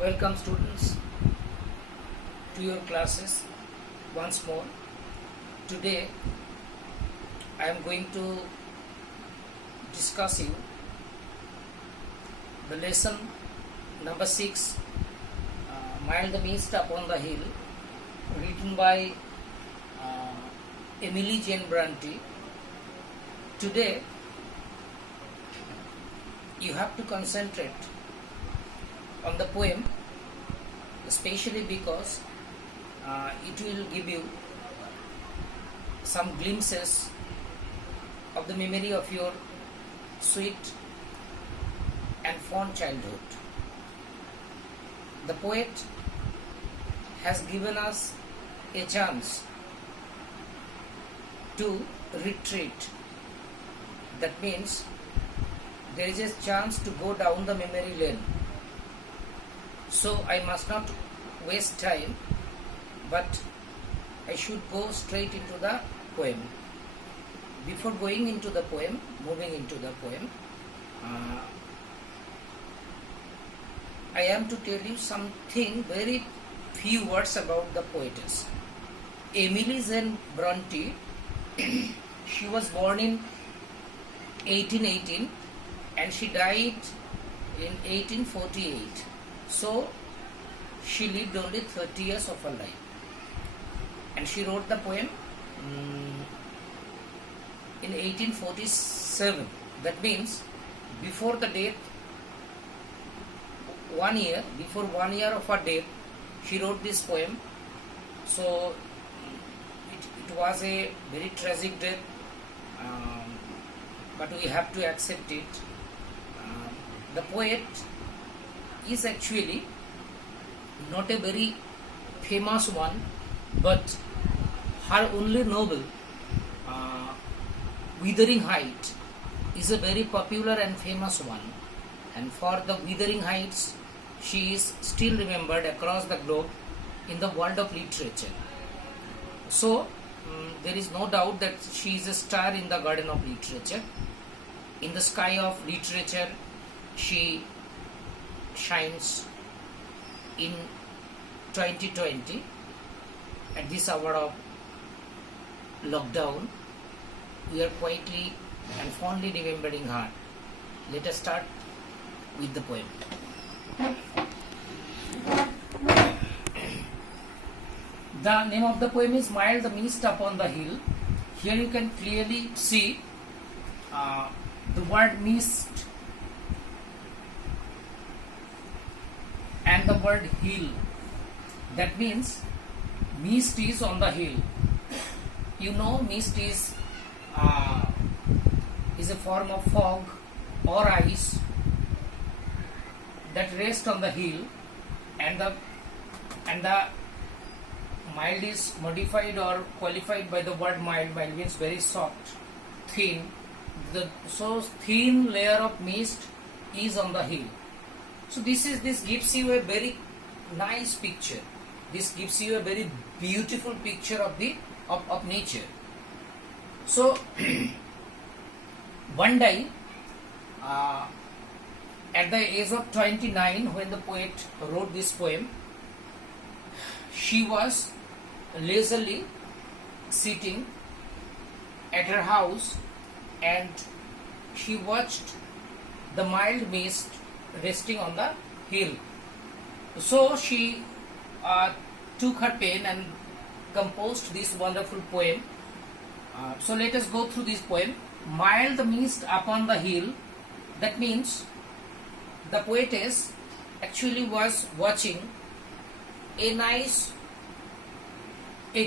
Welcome students to your classes once more. Today I am going to discuss you the lesson number 6, Mild Mist Upon the Hill, written by Emily Jane Bronte. Today you have to concentrate on the poem, especially because it will give you some glimpses of the memory of your sweet and fond childhood. The poet has given us a chance to retreat. That means there is a chance to go down the memory lane. So I must not waste time, but I should go straight into the poem. Before going into the poem, moving into the poem, I am to tell you something, very few words about the poetess. Emily Jane Bronte, she was born in 1818 and she died in 1848. So she lived only 30 years of her life, and she wrote the poem in 1847. That means before the death, 1 year before 1 year of her death, she wrote this poem. So it was a very tragic death, but we have to accept it. The poet is actually not a very famous one, but her only novel, Wuthering Heights, is a very popular and famous one, and for the Wuthering Heights she is still remembered across the globe in the world of literature. So there is no doubt that she is a star in the garden of literature. In the sky of literature she shines. In 2020, at this hour of lockdown, we are quietly and fondly remembering her. Let us start with the poem. The name of the poem is Mild Mist Upon the Hill. Here you can clearly see the word mist and the word hill. That means mist is on the hill. You know, mist is a form of fog or ice that rests on the hill, and the mild is modified or qualified by the word mild. Mild means very soft, thin. So thin layer of mist is on the hill. So this gives you a very nice picture. This gives you a very beautiful picture of nature. So one day, at the age of 29, when the poet wrote this poem, she was lazily sitting at her house and she watched the mild mist resting on the hill. So she took her pen and composed this wonderful poem. So let us go through this poem. Mild mist upon the hill. That means the poetess actually was watching a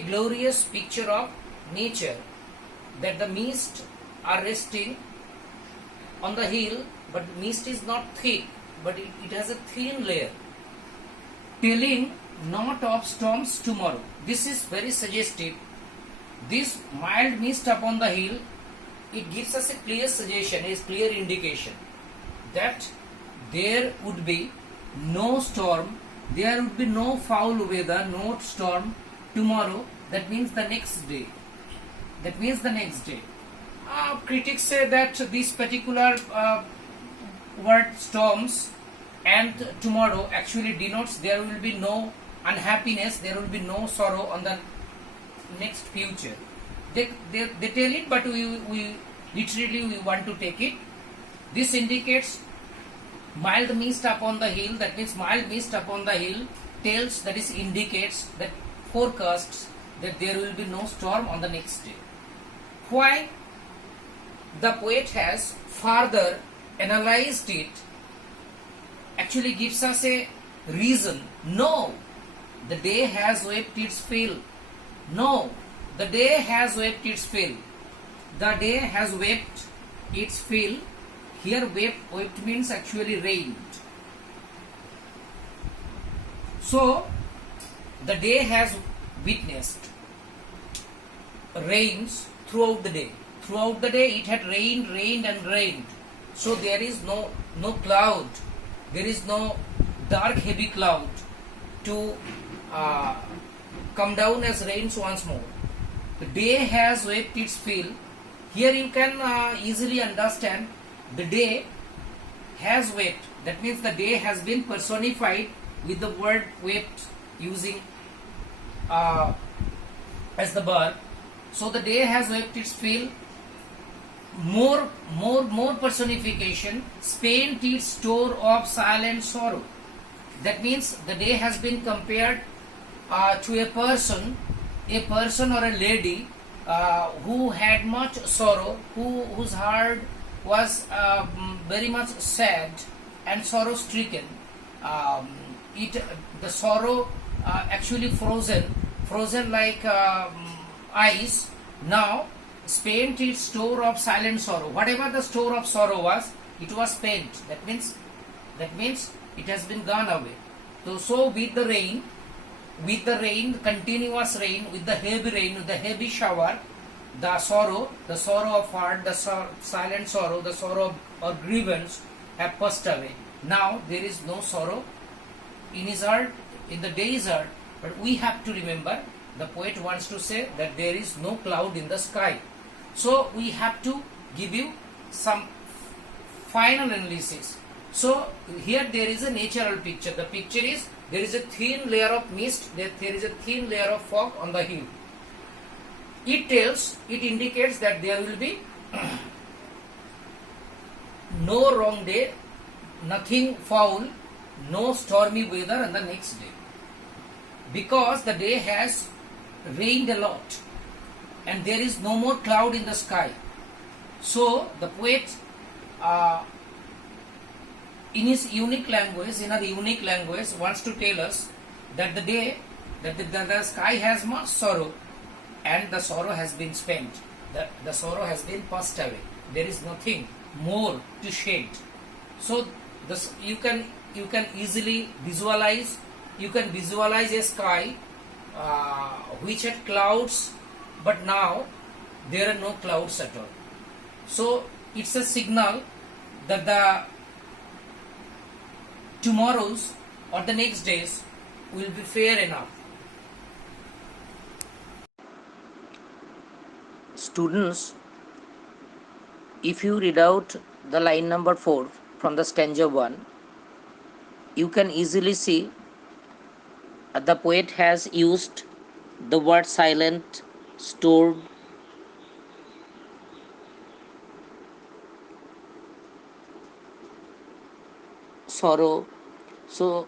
glorious picture of nature, that the mist are resting on the hill, but mist is not thick, but it has a thin layer, telling not of storms tomorrow. This is very suggestive. This mild mist upon the hill, it gives us a clear suggestion, a clear indication that there would be no storm, there would be no foul weather, no storm tomorrow. That means the next day. Critics say that this particular word storms and tomorrow actually denotes there will be no unhappiness, there will be no sorrow on the next future. They tell it, but we literally we want to take it. This indicates mild mist upon the hill, that means mild mist upon the hill tells, that is indicates, that forecasts that there will be no storm on the next day. Why the poet has further analyzed it actually gives us a reason. No, the day has wept its fill. No, the day has wept its fill. The day has wept its fill. Here wept means actually rained. So the day has witnessed rains throughout the day. Throughout the day it had rained and rained. So there is no cloud. There is no dark heavy cloud to come down as rains once more. The day has wept its fill. Here you can easily understand the day has wept. That means the day has been personified with the word wept using as the verb. So the day has wept its fill. More personification, spent its store of silent sorrow. That means the day has been compared to a person or a lady who had much sorrow, whose heart was very much sad and sorrow stricken. The sorrow actually frozen like ice. Now spent its store of silent sorrow. Whatever the store of sorrow was, it was spent. That means it has been gone away. So with the rain, continuous rain, with the heavy shower, the sorrow of heart, the silent sorrow, the sorrow or grievance have passed away. Now there is no sorrow in his heart, in the day's heart. But we have to remember, the poet wants to say that there is no cloud in the sky. So we have to give you some final analysis. So here there is a natural picture. The picture is, there is a thin layer of mist, there is a thin layer of fog on the hill. It indicates that there will be no wrong day, nothing foul, no stormy weather on the next day. Because the day has rained a lot and there is no more cloud in the sky. So the poet in his unique language, wants to tell us that the sky has much sorrow and the sorrow has been spent. The sorrow has been passed away. There is nothing more to shed. So you can easily visualize. You can visualize a sky which had clouds, but now there are no clouds at all. So it's a signal that the tomorrows or the next days will be fair enough. Students, if you read out the line number 4 from the stanza 1, you can easily see the poet has used the word silent, stored, sorrow. So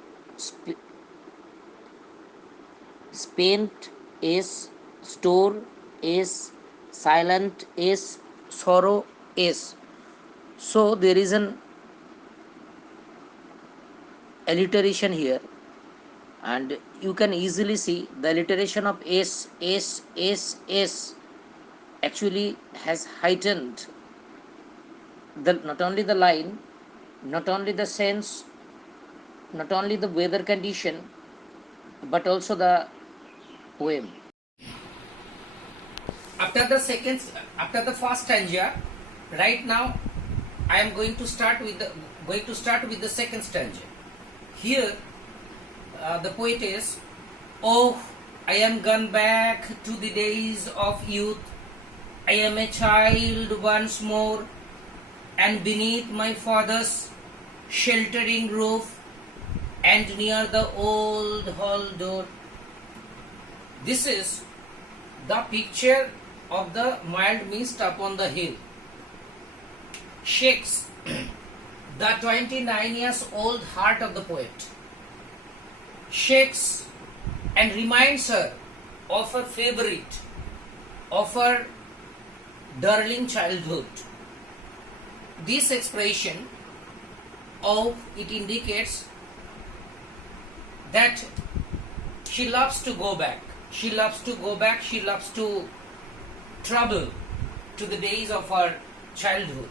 spent is, store is, silent is, sorrow is. So there is an alliteration here, and you can easily see the alliteration of s actually has heightened not only the line, not only the sense, not only the weather condition, but also the poem. After the first stanza, right now I am going to start with the second stanza. Here the poet is, "Oh, I am gone back to the days of youth. I am a child once more, and beneath my father's sheltering roof and near the old hall door. This is the picture of the mild mist upon the hill. Shakes the 29 years old heart of the poet. Shakes and reminds her of her favorite, of her darling childhood. This expression of it indicates that she loves to go back. She loves to go back. She loves to travel to the days of her childhood.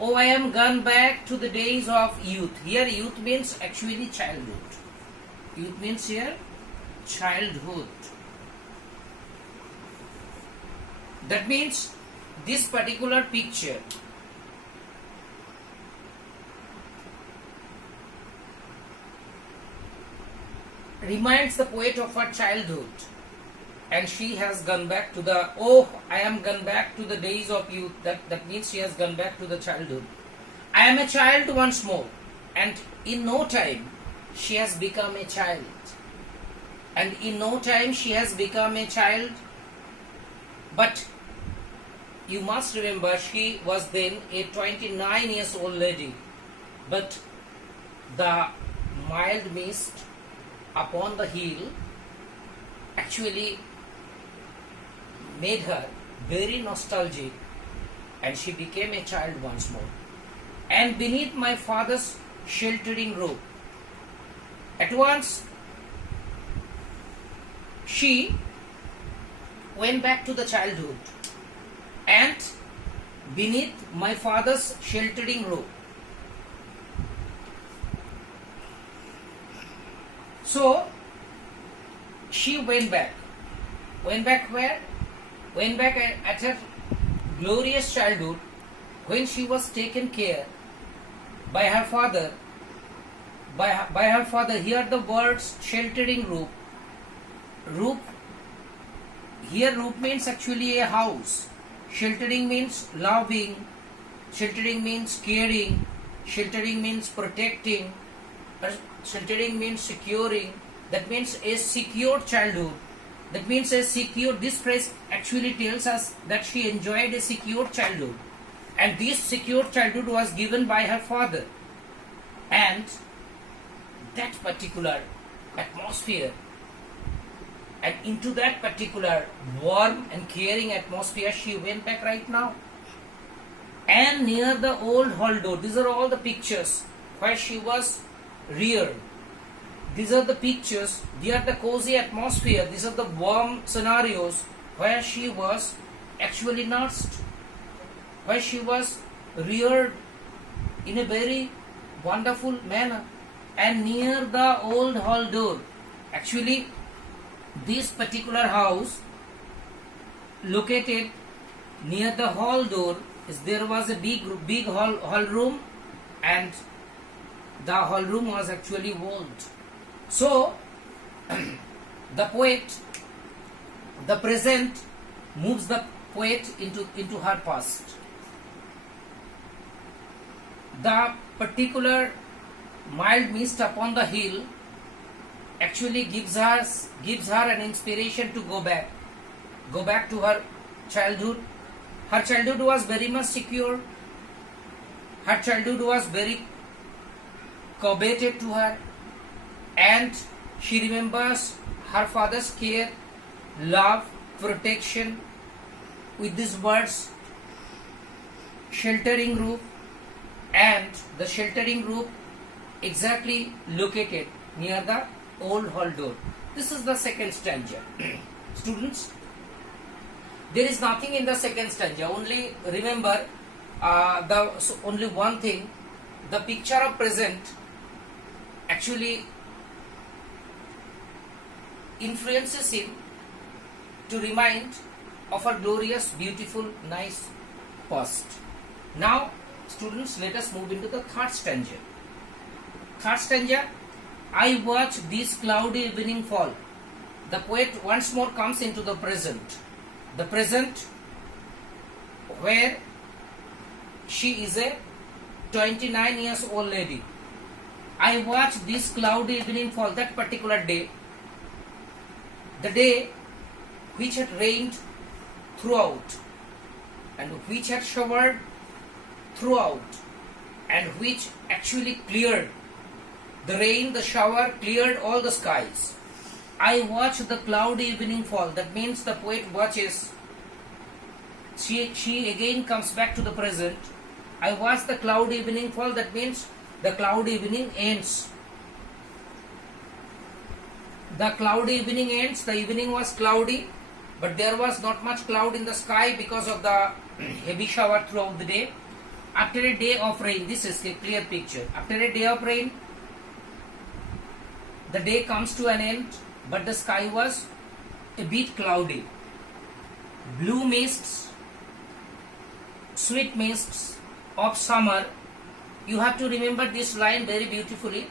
Oh, I am gone back to the days of youth. Here, youth means actually childhood. Youth means here childhood. That means this particular picture reminds the poet of her childhood, and she has gone back to the, oh, I am gone back to the days of youth. That means she has gone back to the childhood. I am a child once more, and in no time she has become a child. And in no time she has become a child. But you must remember, she was then a 29 years old lady. But the mild mist upon the hill actually made her very nostalgic, and she became a child once more. And beneath my father's sheltering roof, at once she went back to the childhood, and beneath my father's sheltering roof. So she went back. Went back where? Went back at her glorious childhood, when she was taken care by her father. By her father. Here the words sheltering roof. Roof. Here roof means actually a house. Sheltering means loving. Sheltering means caring. Sheltering means protecting. Sheltering means securing. That means a secure childhood. That means a secure, this phrase actually tells us that she enjoyed a secure childhood. And this secure childhood was given by her father. And that particular atmosphere, and into that particular warm and caring atmosphere, she went back right now. And near the old hall door, these are all the pictures where she was reared. These are the pictures, they are the cozy atmosphere, these are the warm scenarios where she was actually nursed, where she was reared in a very wonderful manner. And near the old hall door, actually this particular house located near the hall door, there was a big hall room, and the hall room was actually walled. So the poet, the present moves the poet into her past. The particular mild mist upon the hill actually gives her an inspiration to go back to her childhood. Her childhood was very much secure. Her childhood was very coveted to her, and she remembers her father's care, love, protection. With these words, sheltering roof, and the sheltering roof exactly located near the old hall door. This is the second stanza. Students, there is nothing in the second stanza. Only remember only one thing: the picture of present actually influences him to remind of a glorious, beautiful, nice past. Now, students, let us move into the third stanza. Third stanza: I watch this cloudy evening fall. The poet once more comes into the present. The present where she is a 29 years old lady. I watched this cloudy evening fall, that particular day, the day which had rained throughout and which had showered throughout and which actually cleared the rain, the shower cleared all the skies. I watched the cloudy evening fall. That means the poet watches. She again comes back to the present. I watched the cloudy evening fall. That means the cloudy evening ends. The cloudy evening ends. The evening was cloudy, but there was not much cloud in the sky because of the heavy shower throughout the day. After a day of rain, this is a clear picture. After a day of rain, the day comes to an end, but the sky was a bit cloudy. Blue mists, sweet mists of summer. You have to remember this line very beautifully,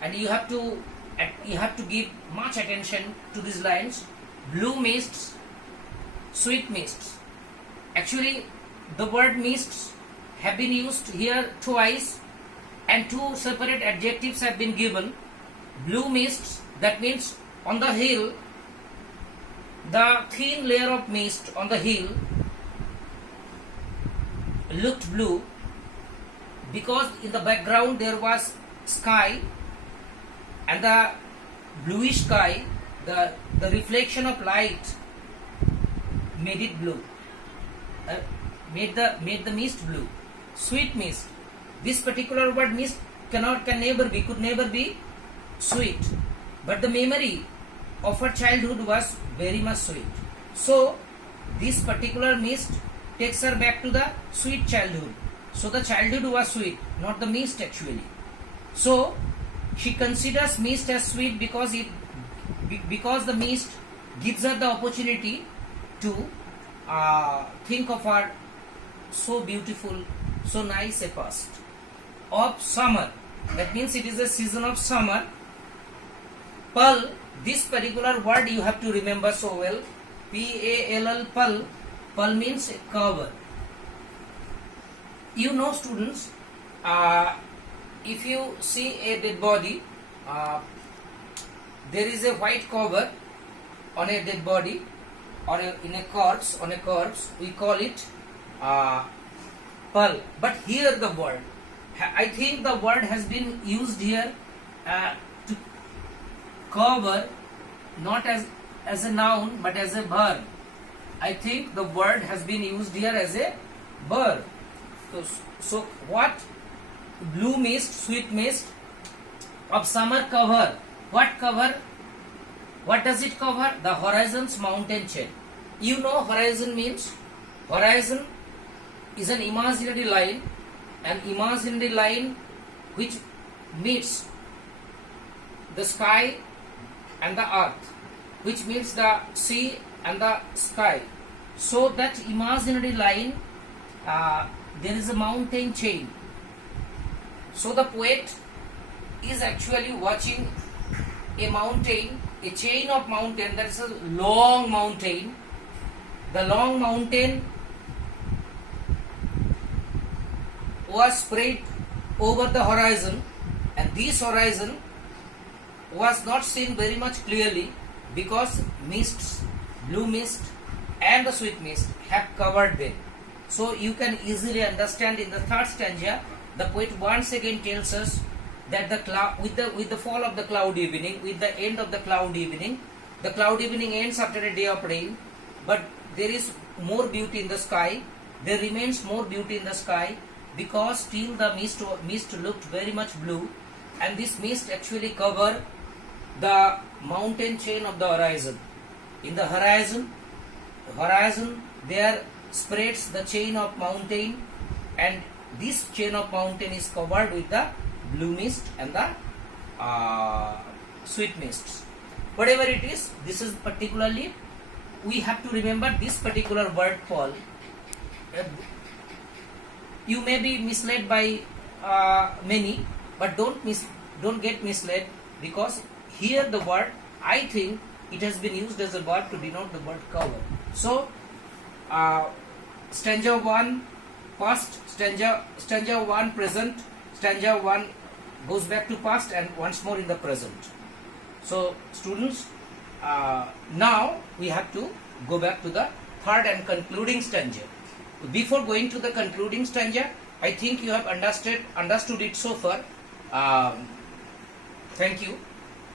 and you have to give much attention to these lines. Blue mists, sweet mists. Actually, the word mists have been used here twice, and two separate adjectives have been given. Blue mists, that means on the hill, the thin layer of mist on the hill looked blue because in the background there was sky, and the bluish sky, the reflection of light made it blue, made the mist blue. Sweet mist, this particular word mist could never be sweet, but the memory of her childhood was very much sweet. So this particular mist takes her back to the sweet childhood. So the childhood was sweet, not the mist actually. So she considers mist as sweet because the mist gives her the opportunity to think of her so beautiful, so nice a past. Of summer, that means it is a season of summer. Pall, this particular word you have to remember so well. P-A-L-L, pall. Pall means cover. You know, students, if you see a dead body, there is a white cover on a dead body or in a corpse. On a corpse, we call it pall. But here the word, I think the word has been used here to cover, not as a noun but as a verb. I think the word has been used here as a verb. So what? Blue mist, sweet mist of summer cover. What cover? What does it cover? The horizon's mountain chain. You know horizon means? Horizon is an imaginary line which meets the sky and the earth, which means the sea and the sky. So that imaginary line, there is a mountain chain. So the poet is actually watching a mountain, a chain of mountain, that is a long mountain. The long mountain was spread over the horizon, and this horizon was not seen very much clearly because mists, blue mist and the sweet mist have covered them. So you can easily understand in the third stanza, the poet once again tells us that with the fall of the cloudy evening, with the end of the cloudy evening, the cloudy evening ends after a day of rain, but there is more beauty in the sky. There remains more beauty in the sky because still the mist looked very much blue, and this mist actually covered the mountain chain of the horizon. In the horizon there spreads the chain of mountain, and this chain of mountain is covered with the blue mist and the sweet mists. Whatever it is, this is particularly, we have to remember this particular word pall. You may be misled by many, but don't get misled, because here the word, I think it has been used as a verb to denote the word cover. So stanza 1 past, stanza 1 present, stanza 1 goes back to past and once more in the present. So students, now we have to go back to the third and concluding stanza. Before going to the concluding stanza, I think you have understood it so far. Thank you.